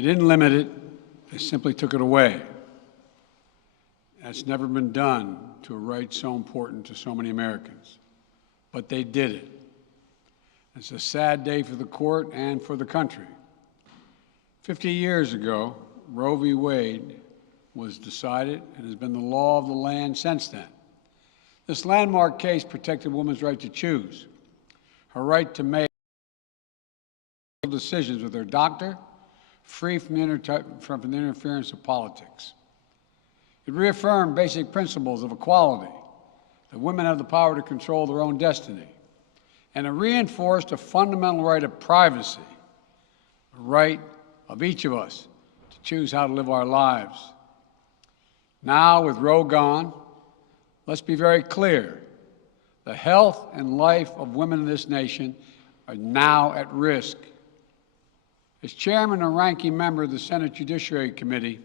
They didn't limit it, they simply took it away. That's never been done to a right so important to so many Americans. But they did it. It's a sad day for the court and for the country. 50 years ago, Roe v. Wade was decided and has been the law of the land since then. This landmark case protected women's right to choose, her right to make decisions with her doctor, free from the interference of politics. It reaffirmed basic principles of equality, that women have the power to control their own destiny, and it reinforced a fundamental right of privacy, a right of each of us to choose how to live our lives. Now, with Roe gone, let's be very clear. The health and life of women in this nation are now at risk. As chairman and ranking member of the Senate Judiciary Committee,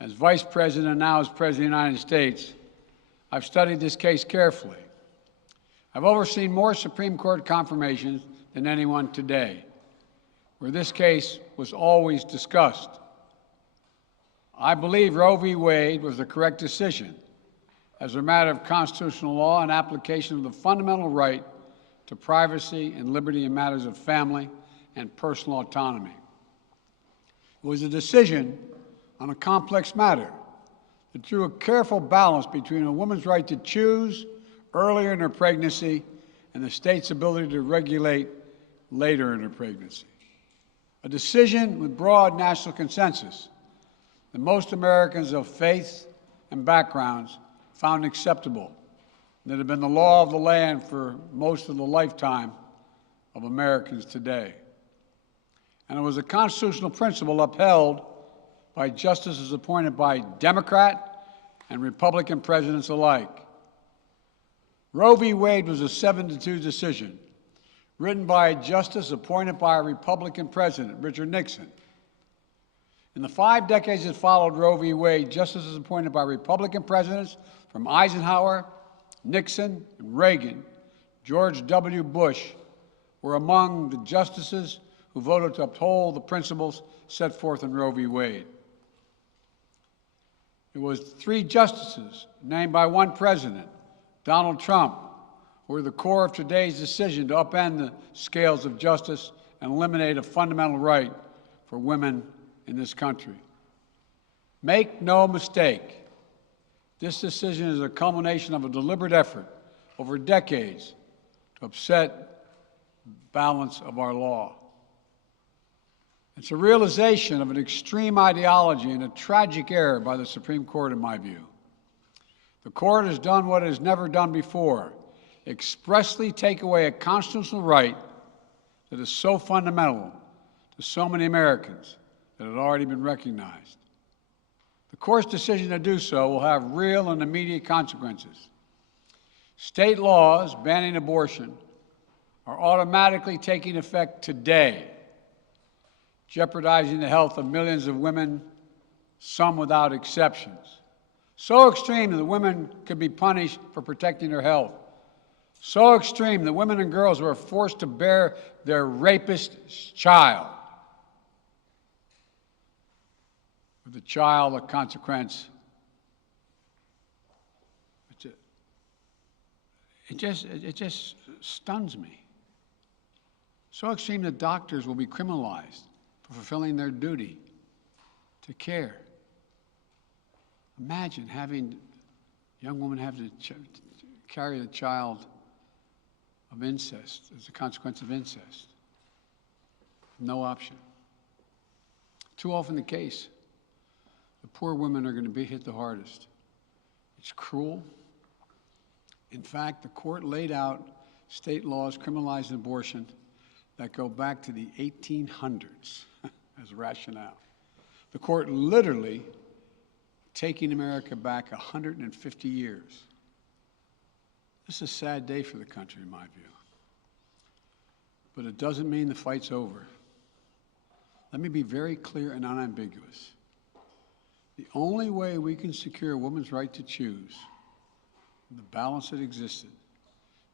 as vice president and now as president of the United States, I've studied this case carefully. I've overseen more Supreme Court confirmations than anyone today, where this case was always discussed. I believe Roe v. Wade was the correct decision as a matter of constitutional law and application of the fundamental right to privacy and liberty in matters of family and personal autonomy. It was a decision on a complex matter that drew a careful balance between a woman's right to choose earlier in her pregnancy and the state's ability to regulate later in her pregnancy. A decision with broad national consensus that most Americans of faith and backgrounds found acceptable, and that had been the law of the land for most of the lifetime of Americans today. And it was a constitutional principle upheld by justices appointed by Democrat and Republican presidents alike. Roe v. Wade was a 7-2 decision, written by a justice appointed by a Republican president, Richard Nixon. In the 5 decades that followed Roe v. Wade, justices appointed by Republican presidents from Eisenhower, Nixon, and Reagan, George W. Bush, were among the justices who voted to uphold the principles set forth in Roe v. Wade. It was 3 justices named by one president, Donald Trump, who were the core of today's decision to upend the scales of justice and eliminate a fundamental right for women in this country. Make no mistake, this decision is a culmination of a deliberate effort over decades to upset the balance of our law. It's a realization of an extreme ideology and a tragic error by the Supreme Court, in my view. The court has done what it has never done before, expressly take away a constitutional right that is so fundamental to so many Americans that had already been recognized. The court's decision to do so will have real and immediate consequences. State laws banning abortion are automatically taking effect today, jeopardizing the health of millions of women, some without exceptions. So extreme that women could be punished for protecting their health. So extreme that women and girls who are forced to bear their rapist's child, with the child a consequence. It just stuns me. So extreme that doctors will be criminalized for fulfilling their duty to care. Imagine having a young woman have to carry the child of incest as a consequence of incest. No option. Too often the case, the poor women are going to be hit the hardest. It's cruel. In fact, the court laid out state laws criminalizing abortion that go back to the 1800s as rationale. The court literally taking America back 150 years. This is a sad day for the country, in my view. But it doesn't mean the fight's over. Let me be very clear and unambiguous. The only way we can secure a woman's right to choose, the balance that existed,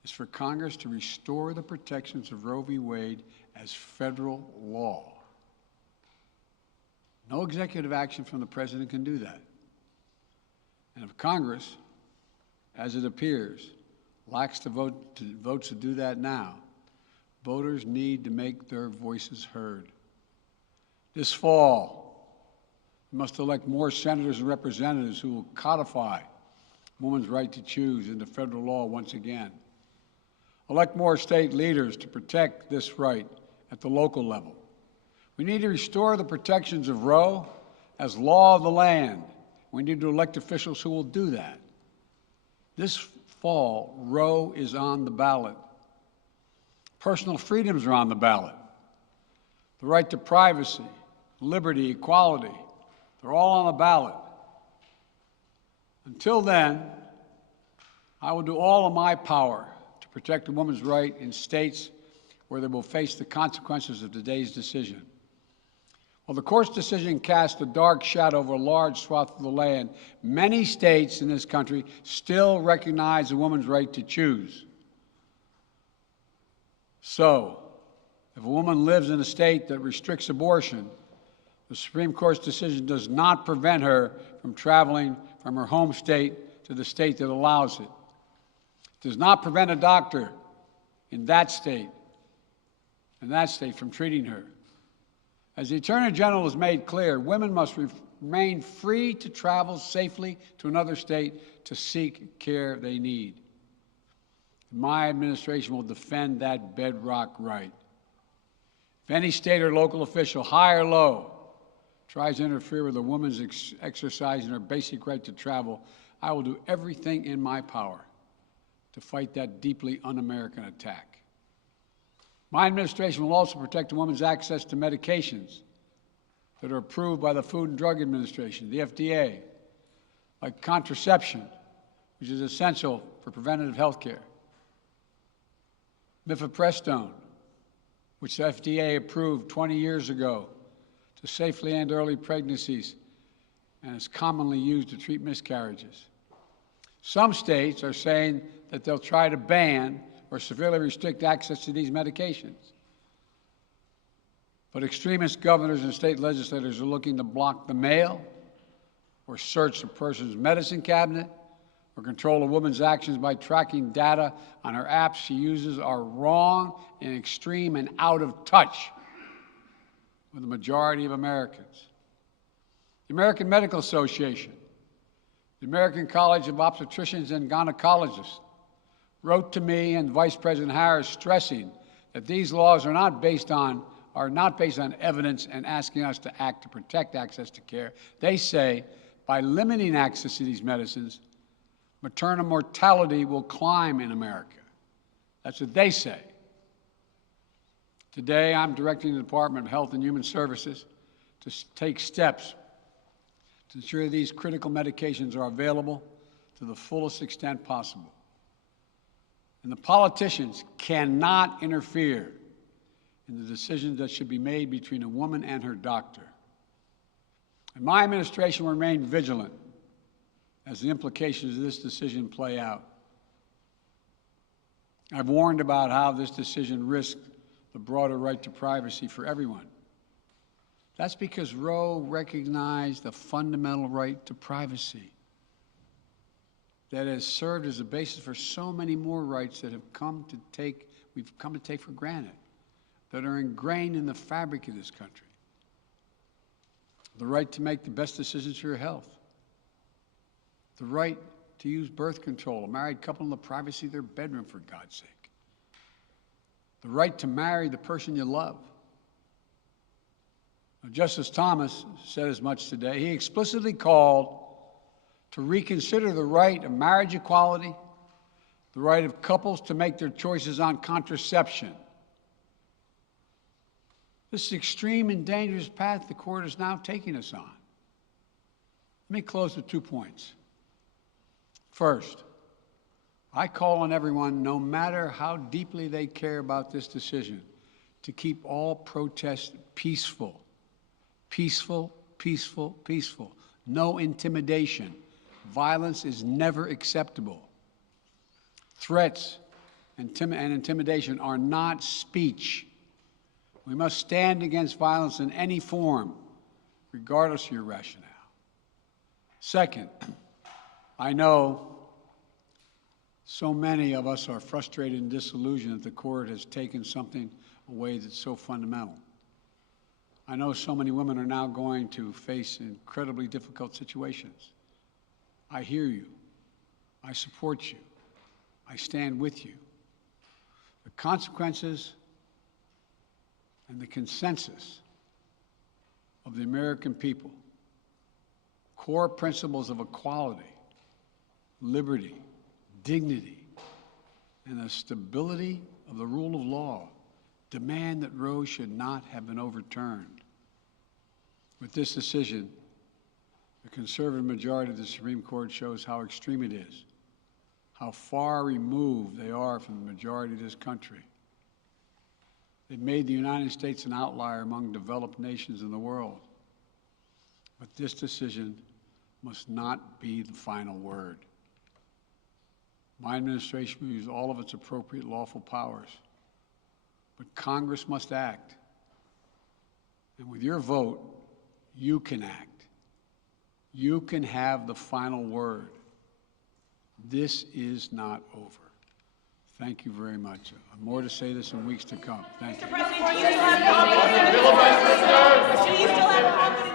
is for Congress to restore the protections of Roe v. Wade as federal law. No executive action from the president can do that. And if Congress, as it appears, lacks the votes to do that now, voters need to make their voices heard. This fall, we must elect more senators and representatives who will codify women's right to choose into federal law once again. Elect more state leaders to protect this right at the local level. We need to restore the protections of Roe as law of the land. We need to elect officials who will do that. This fall, Roe is on the ballot. Personal freedoms are on the ballot. The right to privacy, liberty, equality, they're all on the ballot. Until then, I will do all of my power to protect a woman's right in states where they will face the consequences of today's decision. While the court's decision cast a dark shadow over a large swath of the land, many states in this country still recognize a woman's right to choose. So, if a woman lives in a state that restricts abortion, the Supreme Court's decision does not prevent her from traveling from her home state to the state that allows it. It does not prevent a doctor in that state from treating her. As the Attorney General has made clear, women must remain free to travel safely to another state to seek care they need. My administration will defend that bedrock right. If any state or local official, high or low, tries to interfere with a woman's exercising her basic right to travel, I will do everything in my power to fight that deeply un-American attack. My administration will also protect a woman's access to medications that are approved by the Food and Drug Administration, the FDA, like contraception, which is essential for preventative health care, mifepristone, which the FDA approved 20 years ago to safely end early pregnancies and is commonly used to treat miscarriages. Some states are saying that they'll try to ban or severely restrict access to these medications. But extremist governors and state legislators are looking to block the mail or search a person's medicine cabinet or control a woman's actions by tracking data on her apps she uses are wrong and extreme and out of touch with the majority of Americans. The American Medical Association, the American College of Obstetricians and Gynecologists, wrote to me and Vice President Harris stressing that these laws are not based on evidence and asking us to act to protect access to care. They say by limiting access to these medicines, maternal mortality will climb in America. That's what they say. Today, I'm directing the Department of Health and Human Services to take steps to ensure these critical medications are available to the fullest extent possible. And the politicians cannot interfere in the decisions that should be made between a woman and her doctor. And my administration will remain vigilant as the implications of this decision play out. I've warned about how this decision risks the broader right to privacy for everyone. That's because Roe recognized the fundamental right to privacy that has served as a basis for so many more rights that we've come to take for granted, that are ingrained in the fabric of this country. The right to make the best decisions for your health. The right to use birth control, a married couple in the privacy of their bedroom, for God's sake. The right to marry the person you love. Now, Justice Thomas said as much today. He explicitly called to reconsider the right of marriage equality, the right of couples to make their choices on contraception. This is extreme and dangerous path the court is now taking us on. Let me close with 2 points. First, I call on everyone, no matter how deeply they care about this decision, to keep all protests peaceful. Peaceful, peaceful, peaceful. No intimidation. Violence is never acceptable. Threats and intimidation are not speech. We must stand against violence in any form, regardless of your rationale. Second, I know so many of us are frustrated and disillusioned that the court has taken something away that's so fundamental. I know so many women are now going to face incredibly difficult situations. I hear you. I support you. I stand with you. The consequences and the consensus of the American people, core principles of equality, liberty, dignity, and the stability of the rule of law demand that Roe should not have been overturned. With this decision, the conservative majority of the Supreme Court shows how extreme it is, how far removed they are from the majority of this country. They've made the United States an outlier among developed nations in the world. But this decision must not be the final word. My administration will use all of its appropriate lawful powers, but Congress must act. And with your vote, you can act. You can have the final word. This is not over. Thank you very much. More to say this in weeks to come. Thank you. Mr. President, do you still have confidence?